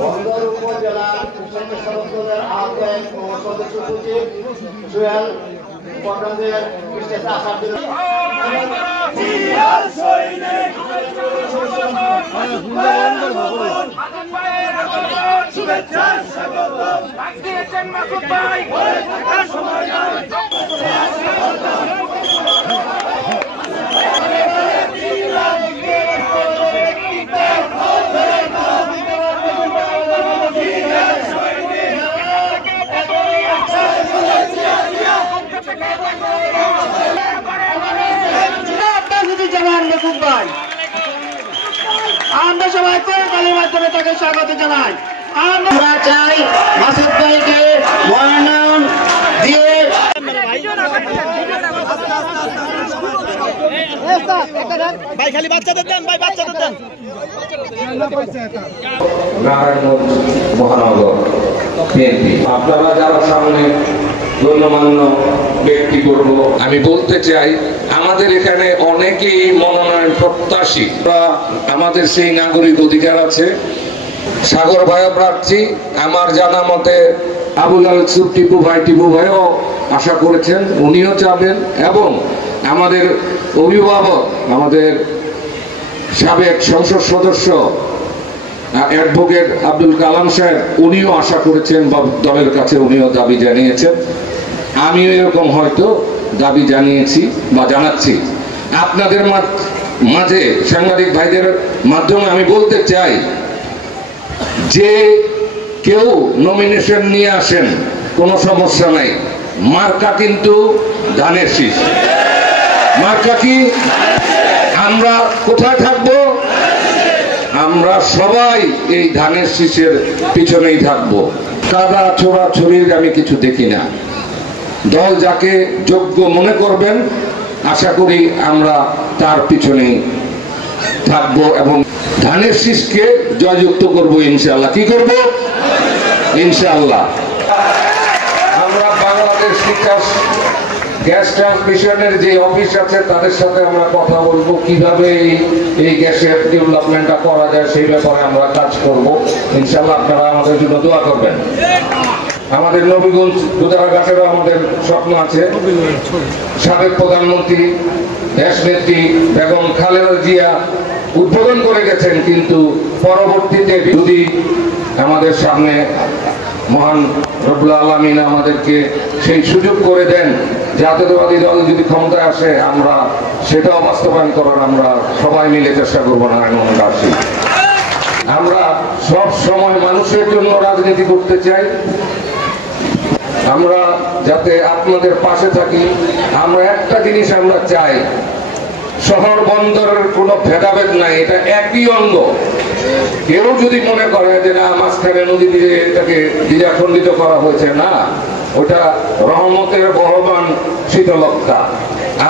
বন্দর উপজেলা কৃষক সদস্যদের আহত সদস্য সচিব জুয়েল পটনদের বিশেষ আসার জন্য আমরা সবাই করতালির মাধ্যমে তাকে স্বাগত জানাই। আমরা চাই মাসুদ ভাইকে মনোনয়ন দিয়ে ভাই খালি বাচ্চাদের দেন, ভাই বাচ্চাদের দেন। নারায়ণগঞ্জ মহানগর বিএনপি আপনারা যারা সামনে গণ্যমান্য ব্যক্তি করব আমি বলতে চাই আমাদের এখানে অনেকেই মনোনয়ন প্রত্যাশী, আমাদের সেই নাগরিক অধিকার আছে। সাগর ভাইও প্রার্থী, আমার জানা মতে আবুল আল টিপু ভাইও আশা করেছেন, উনিও চাবেন, এবং আমাদের অভিভাবক আমাদের সাবেক সংসদ সদস্য অ্যাডভোকেট আব্দুল কালাম সাহেব উনিও আশা করেছেন বা দলের কাছে উনিও দাবি জানিয়েছেন। আমিও এরকম হয়তো দাবি জানিয়েছি বা জানাচ্ছি। আপনাদের মাঝে সাংবাদিক ভাইদের মাধ্যমে আমি বলতে চাই যে কেউ নমিনেশন নিয়ে আসেন, কোনো সমস্যা নাই। মার্কা কিন্তু ধানের শীষ। মার্কা কি? আমরা কোথায় থাকবো? আমরা সবাই এই ধানের শীষের পিছনেই থাকবো। কাদা ছোড়াছড়ির আমি কিছু দেখি না। দল যাকে যোগ্য মনে করবেন আশা করি আমরা তার পিছনেই থাকবো এবং ধানের শীষকে জয়যুক্ত করব ইনশাআল্লাহ। কি করব? ইনশাআল্লাহ। আমরা বাংলাদেশ বিকাশ গ্যাস ট্রান্সমিশনের যে অফিস আছে তাদের সাথে আমরা কথা বলবো কিভাবে এই গ্যাসের ডেভেলপমেন্টটা করা যায়, সেই ব্যাপারে আমরা কাজ করব ইনশাআল্লাহ। আপনারা আমাদের জন্য দোয়া করবেন। আমাদের নবীগঞ্জ দুধারাঘাটেরও আমাদের স্বপ্ন আছে। সাবেক প্রধানমন্ত্রী দেশনেত্রী বেগম খালেদা জিয়া উদ্বোধন করে গেছেন, কিন্তু পরবর্তীতে যদি আমাদের সামনে মহান রব্বুল আলামিন আমাদেরকে সেই সুযোগ করে দেন, জাতীয়তাবাদী দল যদি ক্ষমতায় আসে আমরা সেটাও বাস্তবায়ন করার আমরা সবাই মিলে চেষ্টা করবো। নারায়ণগঞ্জবাসী আমরা সব সময় মানুষের জন্য রাজনীতি করতে চাই। আমরা যাতে আপনাদের পাশে থাকি। আমরা একটা জিনিস আমরা চাই, শহর বন্দরের কোনো ভেদাভেদ নাই, এটা একই অঙ্গ। কেউ যদি মনে করে যে না মাঝখানে নদী দিয়ে এটাকে দ্বিধাখণ্ডিত করা হয়েছে, না, ওটা রহমতের বহমান শীতলতা।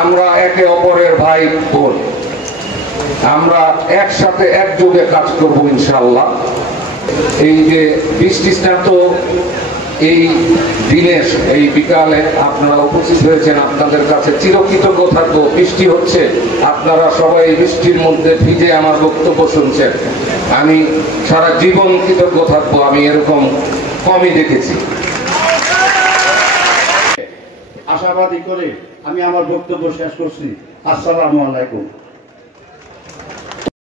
আমরা একে অপরের ভাই বোন, আমরা একসাথে একযোগে কাজ করবো ইনশাআল্লাহ। এই যে বৃষ্টি স্নাত এই দিনের এই বিকালে আপনারা উপস্থিত হয়েছেন, আপনাদের কাছে চিরকৃতজ্ঞ থাকবো। বৃষ্টি হচ্ছে, আপনারা সবাই বৃষ্টির মধ্যে ভিজে আমার বক্তব্য শুনছেন, আমি সারা জীবন কৃতজ্ঞ থাকবো। আমি এরকম কমই দেখেছি। আশাবাদী করে আমি আমার বক্তব্য শেষ করছি। আসসালামু আলাইকুম।